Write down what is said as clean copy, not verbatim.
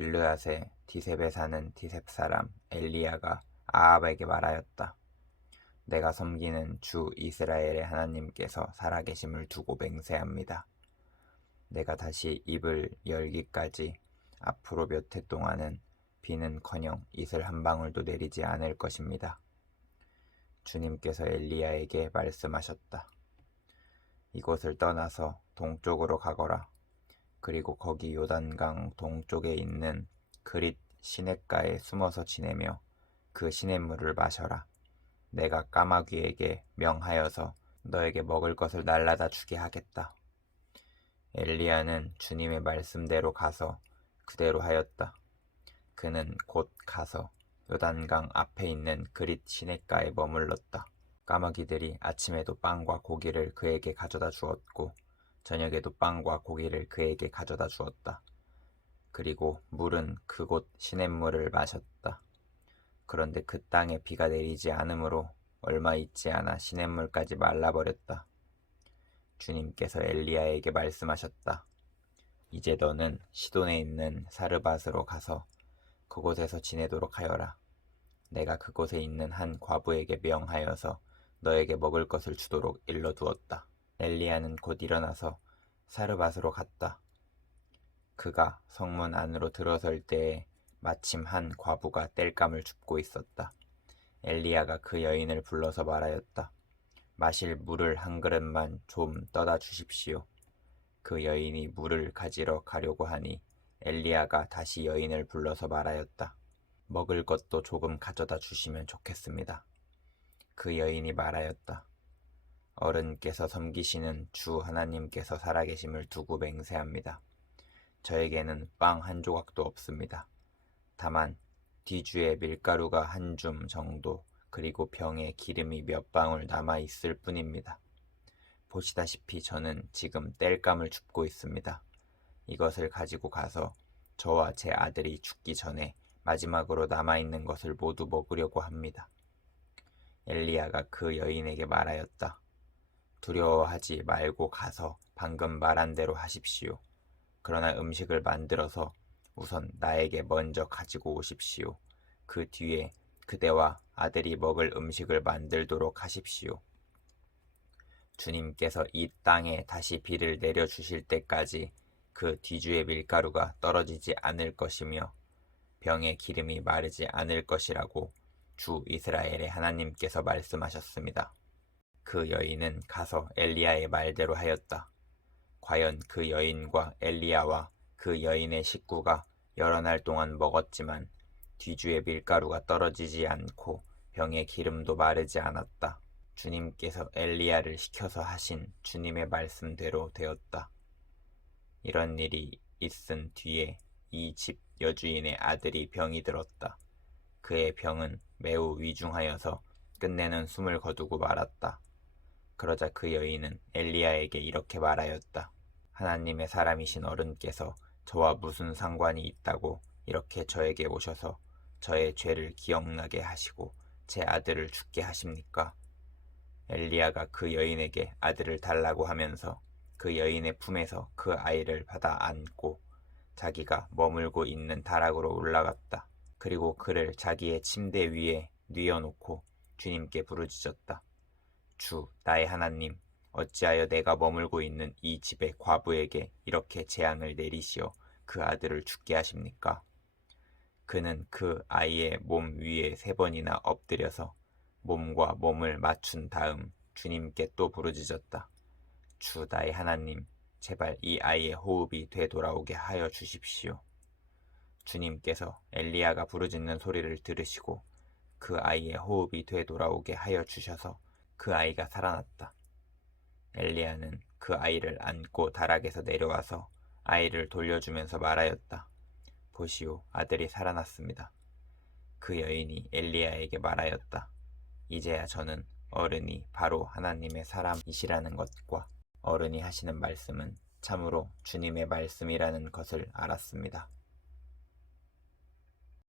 길르앗의 디셉에 사는 디셉 사람 엘리야가 아합에게 말하였다. 내가 섬기는 주 이스라엘의 하나님께서 살아계심을 두고 맹세합니다. 내가 다시 입을 열기까지 앞으로 몇 해 동안은 비는커녕 이슬 한 방울도 내리지 않을 것입니다. 주님께서 엘리야에게 말씀하셨다. 이곳을 떠나서 동쪽으로 가거라. 그리고 거기 요단강 동쪽에 있는 그릿 시냇가에 숨어서 지내며 그 시냇물을 마셔라. 내가 까마귀에게 명하여서 너에게 먹을 것을 날라다 주게 하겠다. 엘리야는 주님의 말씀대로 가서 그대로 하였다. 그는 곧 가서 요단강 앞에 있는 그릿 시냇가에 머물렀다. 까마귀들이 아침에도 빵과 고기를 그에게 가져다 주었고 저녁에도 빵과 고기를 그에게 가져다 주었다. 그리고 물은 그곳 시냇물을 마셨다. 그런데 그 땅에 비가 내리지 않으므로 얼마 있지 않아 시냇물까지 말라버렸다. 주님께서 엘리야에게 말씀하셨다. 이제 너는 시돈에 있는 사르밧으로 가서 그곳에서 지내도록 하여라. 내가 그곳에 있는 한 과부에게 명하여서 너에게 먹을 것을 주도록 일러두었다. 엘리야는 곧 일어나서 사르밧으로 갔다. 그가 성문 안으로 들어설 때에 마침 한 과부가 땔감을 줍고 있었다. 엘리야가 그 여인을 불러서 말하였다. 마실 물을 한 그릇만 좀 떠다 주십시오. 그 여인이 물을 가지러 가려고 하니 엘리야가 다시 여인을 불러서 말하였다. 먹을 것도 조금 가져다 주시면 좋겠습니다. 그 여인이 말하였다. 어른께서 섬기시는 주 하나님께서 살아계심을 두고 맹세합니다. 저에게는 빵 한 조각도 없습니다. 다만 뒤주에 밀가루가 한 줌 정도 그리고 병에 기름이 몇 방울 남아 있을 뿐입니다. 보시다시피 저는 지금 땔감을 줍고 있습니다. 이것을 가지고 가서 저와 제 아들이 죽기 전에 마지막으로 남아있는 것을 모두 먹으려고 합니다. 엘리야가 그 여인에게 말하였다. 두려워하지 말고 가서 방금 말한 대로 하십시오. 그러나 음식을 만들어서 우선 나에게 먼저 가지고 오십시오. 그 뒤에 그대와 아들이 먹을 음식을 만들도록 하십시오. 주님께서 이 땅에 다시 비를 내려주실 때까지 그 뒤주의 밀가루가 떨어지지 않을 것이며 병의 기름이 마르지 않을 것이라고 주 이스라엘의 하나님께서 말씀하셨습니다. 그 여인은 가서 엘리야의 말대로 하였다. 과연 그 여인과 엘리야와 그 여인의 식구가 여러 날 동안 먹었지만 뒤주의 밀가루가 떨어지지 않고 병의 기름도 마르지 않았다. 주님께서 엘리야를 시켜서 하신 주님의 말씀대로 되었다. 이런 일이 있은 뒤에 이 집 여주인의 아들이 병이 들었다. 그의 병은 매우 위중하여서 끝내는 숨을 거두고 말았다. 그러자 그 여인은 엘리야에게 이렇게 말하였다. 하나님의 사람이신 어른께서 저와 무슨 상관이 있다고 이렇게 저에게 오셔서 저의 죄를 기억나게 하시고 제 아들을 죽게 하십니까? 엘리야가 그 여인에게 아들을 달라고 하면서 그 여인의 품에서 그 아이를 받아 안고 자기가 머물고 있는 다락으로 올라갔다. 그리고 그를 자기의 침대 위에 뉘어놓고 주님께 부르짖었다. 주, 나의 하나님, 어찌하여 내가 머물고 있는 이 집의 과부에게 이렇게 재앙을 내리시어 그 아들을 죽게 하십니까? 그는 그 아이의 몸 위에 3번이나 엎드려서 몸과 몸을 맞춘 다음 주님께 또 부르짖었다. 주, 나의 하나님, 제발 이 아이의 호흡이 되돌아오게 하여 주십시오. 주님께서 엘리야가 부르짖는 소리를 들으시고 그 아이의 호흡이 되돌아오게 하여 주셔서 그 아이가 살아났다. 엘리야는 그 아이를 안고 다락에서 내려와서 아이를 돌려주면서 말하였다. 보시오, 아들이 살아났습니다. 그 여인이 엘리야에게 말하였다. 이제야 저는 어른이 바로 하나님의 사람이시라는 것과 어른이 하시는 말씀은 참으로 주님의 말씀이라는 것을 알았습니다.